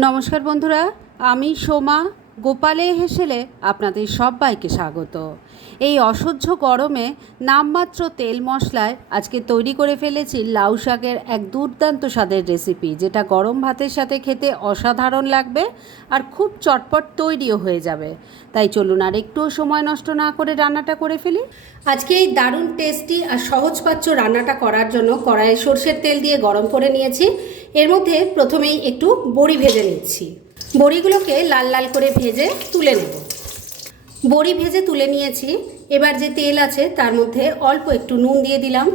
নমস্কার বন্ধুরা, আমি সোমা। গোপালে হেসেলে আপনাদের সবাইকে স্বাগত। এই অসহ্য গরমে নামমাত্র তেল মশলায় আজকে তৈরি করে ফেলেছি লাউ শাকের এক দুর্দান্ত স্বাদের রেসিপি, যেটা গরম ভাতের সাথে খেতে অসাধারণ লাগবে আর খুব চটপট তৈরিও হয়ে যাবে। তাই চলুন আর একটুও সময় নষ্ট না করে রান্নাটা করে ফেলি। আজকে এই দারুণ টেস্টি আর সহজপাচ্য রান্নাটা করার জন্য কড়াইয়ে সরষের তেল দিয়ে গরম করে নিয়েছি। এর মধ্যে প্রথমেই একটু বড়ি ভেজে নিচ্ছি। বড়িগুলোকে লাল লাল করে ভেজে তুলে নেব। বড়ি ভেজে তুলে নিয়েছি। এবার যে তেল আছে তার মধ্যে অল্প একটু নুন দিয়ে দিলাম।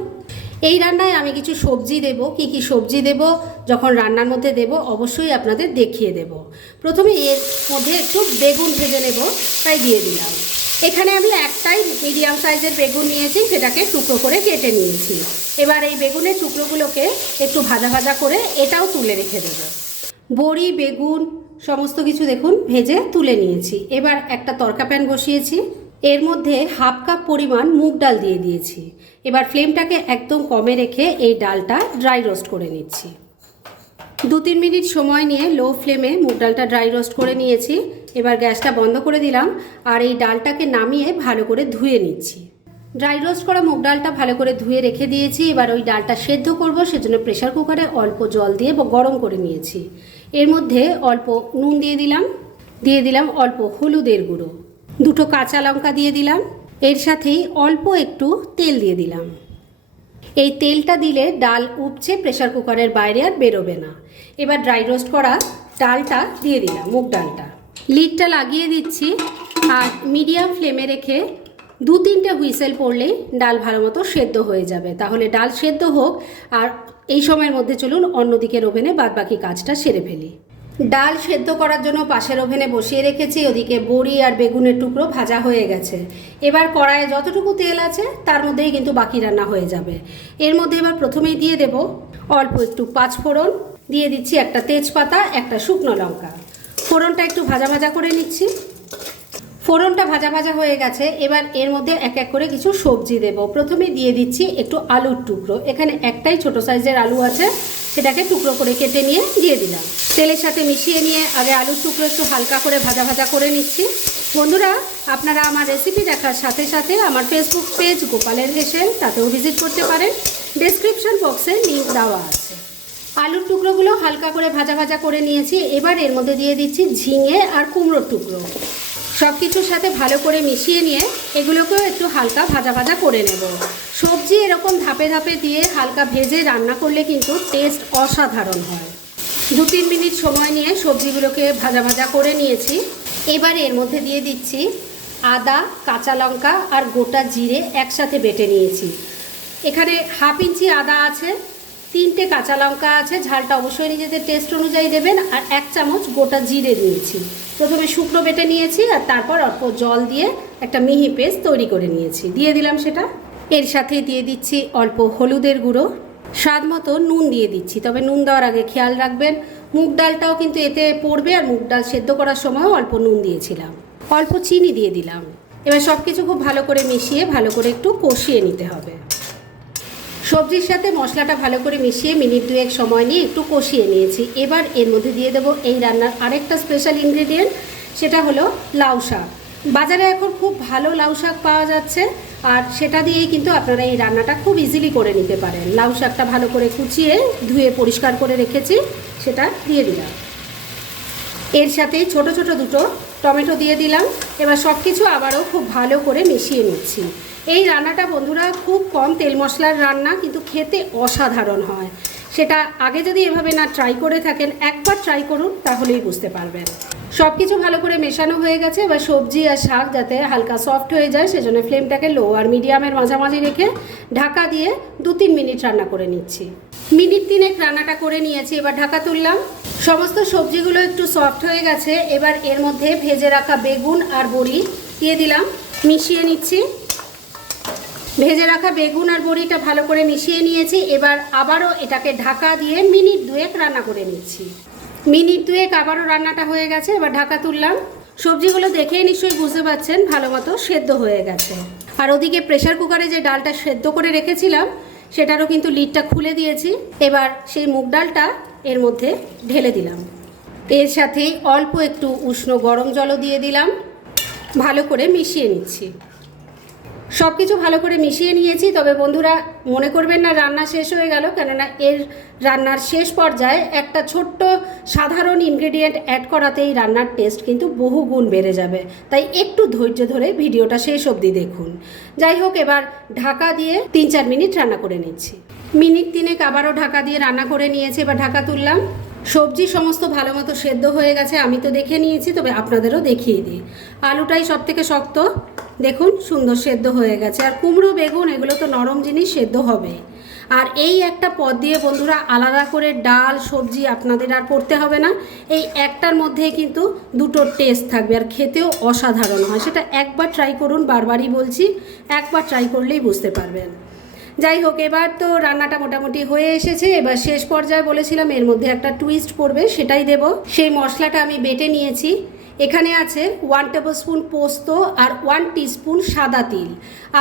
এই রান্নায় আমি কিছু সবজি দেব। কি কি সবজি দেব যখন রান্নার মধ্যে দেব অবশ্যই আপনাদের দেখিয়ে দেব। প্রথমে এর মধ্যে একটু বেগুন ভেজে নেব, তাই দিয়ে দিলাম। এখানে আমি একটাই মিডিয়াম সাইজের বেগুন নিয়েছি, সেটাকে টুকরো করে কেটে নিয়েছি। এবার এই বেগুনের টুকরোগুলোকে একটু ভাজা ভাজা করে এটাও তুলে রেখে দেব। বড়ি, বেগুন সমস্ত কিছু দেখুন ভেজে তুলে নিয়েছি। এবার একটা তড়কা প্যান বসিয়েছি। এর মধ্যে হাফ কাপ পরিমাণ মুগ ডাল দিয়ে দিয়েছি। এবার ফ্লেমটাকে একদম কমে রেখে এই ডালটা ড্রাই রোস্ট করে নিচ্ছি। 2-3 মিনিট সময় নিয়ে লো ফ্লেমে মুগ ডালটা ড্রাই রোস্ট করে নিয়েছি। এবার গ্যাসটা বন্ধ করে দিলাম আর এই ডালটাকে নামিয়ে ভালো করে ধুয়ে নিচ্ছি। ড্রাই রোস্ট করা মুগ ডালটা ভালো করে ধুয়ে রেখে দিয়েছি। এবার ওই ডালটা সেদ্ধ করব, সেজন্য প্রেসার কুকারে অল্প জল দিয়ে গরম করে নিয়েছি। এর মধ্যে অল্প নুন দিয়ে দিলাম অল্প হলুদের গুঁড়ো, 2টো কাঁচা লঙ্কা দিয়ে দিলাম। এর সাথেই অল্প একটু তেল দিয়ে দিলাম। এই তেলটা দিলে ডাল উপচে প্রেসার কুকারের বাইরে আর বেরোবে না। এবার ড্রাই রোস্ট করা ডালটা দিয়ে দিলাম, মুগ ডালটা। লিডটা লাগিয়ে দিচ্ছি আর মিডিয়াম ফ্লেমে রেখে 2-3টে হুইসেল পড়লেই ডাল ভালো মতো সেদ্ধ হয়ে যাবে। তাহলে ডাল সেদ্ধ হোক, আর এই সময়ের মধ্যে চলুন অন্যদিকের ওভেনে বাদবাকি কাজটা সেরে ফেলি। ডাল সেদ্ধ করার জন্য পাশের ওভেনে বসিয়ে রেখেছি। ওদিকে বড়ি আর বেগুনের টুকরো ভাজা হয়ে গেছে। এবার কড়াইয়ে যতটুকু তেল আছে তার মধ্যেই কিন্তু বাকি রান্না হয়ে যাবে। এর মধ্যে এবার প্রথমেই দিয়ে দেব অল্প একটু 5 ফোড়ন, দিয়ে দিচ্ছি একটা তেজপাতা, একটা শুকনো লঙ্কা। ফোড়নটা একটু ভাজা ভাজা করে নিচ্ছি। ফোড়নটা ভাজা ভাজা হয়ে গেছে। এবার এর মধ্যে এক এক করে কিছু সবজি দেব। প্রথমে দিয়ে দিচ্ছি একটু আলুর টুকরো। এখানে একটাই ছোট সাইজের আলু আছে, সেটাকে টুকরো করে কেটে নিয়ে দিয়ে দিলাম। তেলের সাথে মিশিয়ে নিয়ে আগে আলুর টুকরো একটু হালকা করে ভাজা ভাজা করে নিচ্ছি। বন্ধুরা, আপনারা আমার রেসিপি দেখার সাথে সাথে আমার ফেসবুক পেজ গোপালের হেসেল, তাতেও ভিজিট করতে পারেন। ডেসক্রিপশন বক্সে লিঙ্ক দেওয়া আছে। আলুর টুকরোগুলো হালকা করে ভাজা ভাজা করে নিয়েছি। এবার এর মধ্যে দিয়ে দিচ্ছি ঝিঙে আর কুমড়োর টুকরো। সব কিছুর সাথে ভালো করে মিশিয়ে নিয়ে এগুলোকেও একটু হালকা ভাজা ভাজা করে নেব। সবজি এরকম ধাপে ধাপে দিয়ে হালকা ভেজে রান্না করলে কিন্তু টেস্ট অসাধারণ হয়। 2-3 মিনিট সময় নিয়ে সবজিগুলোকে ভাজা ভাজা করে নিয়েছি। এবার এর মধ্যে দিয়ে দিচ্ছি আদা, কাঁচা লঙ্কা আর গোটা জিরে একসাথে বেটে নিয়েছি। এখানে হাফ ইঞ্চি আদা আছে, 3টে কাঁচা লঙ্কা আছে, ঝালটা অবশ্যই নিজেদের টেস্ট অনুযায়ী দেবেন, আর 1 চামচ গোটা জিরে নিয়েছি। প্রথমে শুকনো বেটে নিয়েছি আর তারপর অল্প জল দিয়ে একটা মিহি পেস্ট তৈরি করে নিয়েছি, দিয়ে দিলাম সেটা। এর সাথে দিয়ে দিচ্ছি অল্প হলুদের গুঁড়ো, স্বাদ মতো নুন দিয়ে দিচ্ছি। তবে নুন দেওয়ার আগে খেয়াল রাখবেন, মুগ ডালটাও কিন্তু এতে পড়বে, আর মুগ ডাল সেদ্ধ করার সময়ও অল্প নুন দিয়েছিলাম। অল্প চিনি দিয়ে দিলাম। এবার সব কিছু খুব ভালো করে মিশিয়ে ভালো করে একটু কষিয়ে নিতে হবে। সবজির সাথে মশলাটা ভালো করে মিশিয়ে মিনিট 2 সময় নিয়ে একটু কষিয়ে নিয়েছি। এবার এর মধ্যে দিয়ে দেবো এই রান্নার আরেকটা স্পেশাল ইনগ্রেডিয়েন্ট, সেটা হলো লাউ শাক। বাজারে এখন খুব ভালো লাউ শাক পাওয়া যাচ্ছে, আর সেটা দিয়েই কিন্তু আপনারা এই রান্নাটা খুব ইজিলি করে নিতে পারেন। লাউ শাকটা ভালো করে কুচিয়ে ধুয়ে পরিষ্কার করে রেখেছি, সেটা দিয়ে দিলাম। এর সাথে ছোট ছোট 2টো টমেটো দিয়ে দিলাম। এবার সব কিছু আবারও খুব ভালো করে মিশিয়ে নিচ্ছি। এই রান্নাটা বন্ধুরা খুব কম তেল মশলার রান্না, কিন্তু খেতে অসাধারণ হয়। সেটা আগে যদি এভাবে না ট্রাই করে থাকেন, একবার ট্রাই করুন, তাহলেই বুঝতে পারবেন। সব কিছু ভালো করে মেশানো হয়ে গেছে। এবার সবজি আর শাক যাতে হালকা সফট হয়ে যায়, সেজন্য ফ্লেমটাকে লো আর মিডিয়ামের মাঝামাঝি রেখে ঢাকা দিয়ে 2-3 মিনিট রান্না করে নিচ্ছি। মিনিট 3 রান্নাটা করে নিয়েছি। এবার ঢাকা তুললাম। সমস্ত সবজিগুলো একটু সফট হয়ে গেছে। এবার এর মধ্যে ভেজে রাখা বেগুন আর বড়ি দিয়ে দিলাম, মিশিয়ে নিচ্ছি। ভেজে রাখা বেগুন আর বড়িটা ভালো করে মিশিয়ে নিয়েছি। এবার আবারও এটাকে ঢাকা দিয়ে মিনিট 2 রান্না করে নিচ্ছি। মিনিট 2 আবারও রান্নাটা হয়ে গেছে। এবার ঢাকা তুললাম। সবজিগুলো দেখেই নিশ্চয়ই বুঝতে পারছেন ভালো মতো সেদ্ধ হয়ে গেছে। আর ওদিকে প্রেসার কুকারে যে ডালটা সেদ্ধ করে রেখেছিলাম, সেটারও কিন্তু লিডটা খুলে দিয়েছি। এবার সেই মুগ ডালটা এর মধ্যে ঢেলে দিলাম। এর সাথেই অল্প একটু উষ্ণ গরম জলও দিয়ে দিলাম, ভালো করে মিশিয়ে নিচ্ছি। সব কিছু ভালো করে মিশিয়ে নিয়েছি। তবে বন্ধুরা মনে করবেন না রান্না শেষ হয়ে গেল, কেননা এর রান্নার শেষ পর্যায়ে একটা ছোট্ট সাধারণ ইনগ্রেডিয়েন্ট অ্যাড করাতেই রান্নার টেস্ট কিন্তু বহু গুণ বেড়ে যাবে। তাই একটু ধৈর্য ধরে ভিডিওটা শেষ অবধি দেখুন। যাই হোক, এবার ঢাকা দিয়ে 3-4 মিনিট রান্না করে নিচ্ছি। মিনিট 3 আবারও ঢাকা দিয়ে রান্না করে নিয়েছি। এবার ঢাকা তুললাম। সবজি সমস্ত ভালো মতো সেদ্ধ হয়ে গেছে, আমি তো দেখে নিয়েছি, তবে আপনাদেরও দেখিয়ে দিই। আলুটাই সব থেকে শক্ত, দেখুন সুন্দর সেদ্ধ হয়ে গেছে। আর কুমড়ো বেগুন এগুলো তো নরম জিনিস, সেদ্ধ হবে। আর এই একটা পদ দিয়ে বন্ধুরা আলাদা করে ডাল সবজি আপনাদের আর করতে হবে না। এই একটার মধ্যেই কিন্তু দুটো টেস্ট থাকবে, আর খেতেও অসাধারণ হয়। সেটা একবার ট্রাই করুন, বারবারই বলছি, একবার ট্রাই করলেই বুঝতে পারবেন। যাই হোক, এবার তো রান্নাটা মোটামুটি হয়ে এসেছে। এবার শেষ পর্যায়ে বলেছিলাম এর মধ্যে একটা টুইস্ট পড়বে, সেটাই দেব। সেই মশলাটা আমি বেটে নিয়েছি। এখানে আছে 1 টেবিলস্পুন পোস্ত আর 1 টিস্পুন সাদা তিল।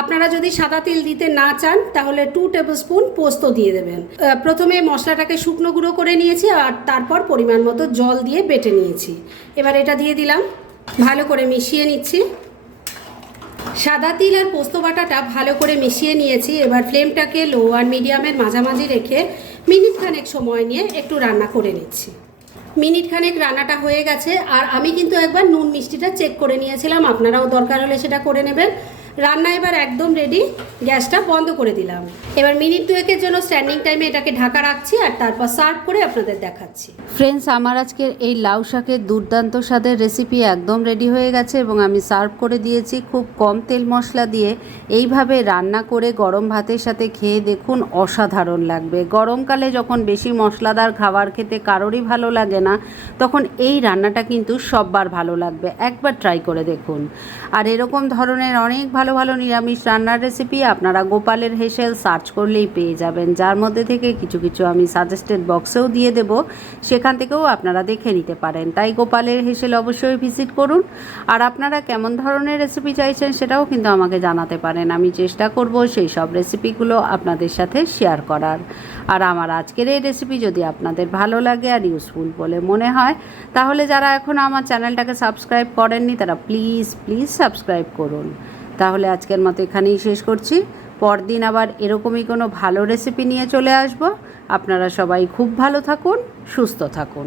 আপনারা যদি সাদা তিল দিতে না চান তাহলে 2 টেবিলস্পুন পোস্ত দিয়ে দেবেন। প্রথমে মশলাটাকে শুকনো গুঁড়ো করে নিয়েছি, আর তারপর পরিমাণ মতো জল দিয়ে বেটে নিয়েছি। এবার এটা দিয়ে দিলাম, ভালো করে মিশিয়ে নিচ্ছি। সাদা তিল আর পোস্ত বাটাটা ভালো করে মিশিয়ে নিয়েছি। এবার ফ্লেমটাকে লো আর মিডিয়ামের মাঝামাঝি রেখে মিনিট খানেক সময় নিয়ে একটু রান্না করে নিচ্ছি। মিনিট খানেক রান্নাটা হয়ে গেছে, আর আমি কিন্তু একবার নুন মিষ্টিটা চেক করে নিয়েছিলাম, আপনারাও দরকার হলে সেটা করে নেবেন। রান্না এবার একদম রেডি, গ্যাসটা বন্ধ করে দিলাম। এবার মিনিট 2-এর জন্য স্ট্যান্ডিং টাইমে এটাকে ঢাকা রাখছি, আর তারপর সার্ভ করে আপনাদের দেখাচ্ছি। ফ্রেন্ডস, আমার আজকের এই লাউ শাকের দুর্দান্ত স্বাদের রেসিপি একদম রেডি হয়ে গেছে, এবং আমি সার্ভ করে দিয়েছি। খুব কম তেল মশলা দিয়ে এইভাবে রান্না করে গরম ভাতের সাথে খেয়ে দেখুন, অসাধারণ লাগবে। গরমকালে যখন বেশি মশলাদার খাবার খেতে কারোরই ভালো লাগে না, তখন এই রান্নাটা কিন্তু সববার ভালো লাগবে। একবার ট্রাই করে দেখুন। আর এরকম ধরনের অনেক ভালো ভালো নিরামিষ রান্নার রেসিপি আপনারা গোপালের হেসেল সার্চ করলেই পেয়ে যাবেন, যার মধ্যে থেকে কিছু কিছু আমি সাজেস্টেড বক্সেও দিয়ে দেব, সেখান থেকেও আপনারা দেখে নিতে পারেন। তাই গোপালের হেসেল অবশ্যই ভিজিট করুন। আর আপনারা কেমন ধরনের রেসিপি চাইছেন সেটাও কিন্তু আমাকে জানাতে পারেন। আমি চেষ্টা করব সেই সব রেসিপিগুলো আপনাদের সাথে শেয়ার করার। আর আমার আজকের এই রেসিপি যদি আপনাদের ভালো লাগে আর ইউজফুল বলে মনে হয়, তাহলে যারা এখন আমার চ্যানেলটাকে সাবস্ক্রাইব করেননি তারা প্লিজ সাবস্ক্রাইব করুন। তাহলে আজকের মতো এখানেই শেষ করছি। পরদিন আবার এরকমই কোনো ভালো রেসিপি নিয়ে চলে আসব। আপনারা সবাই খুব ভালো থাকুন, সুস্থ থাকুন।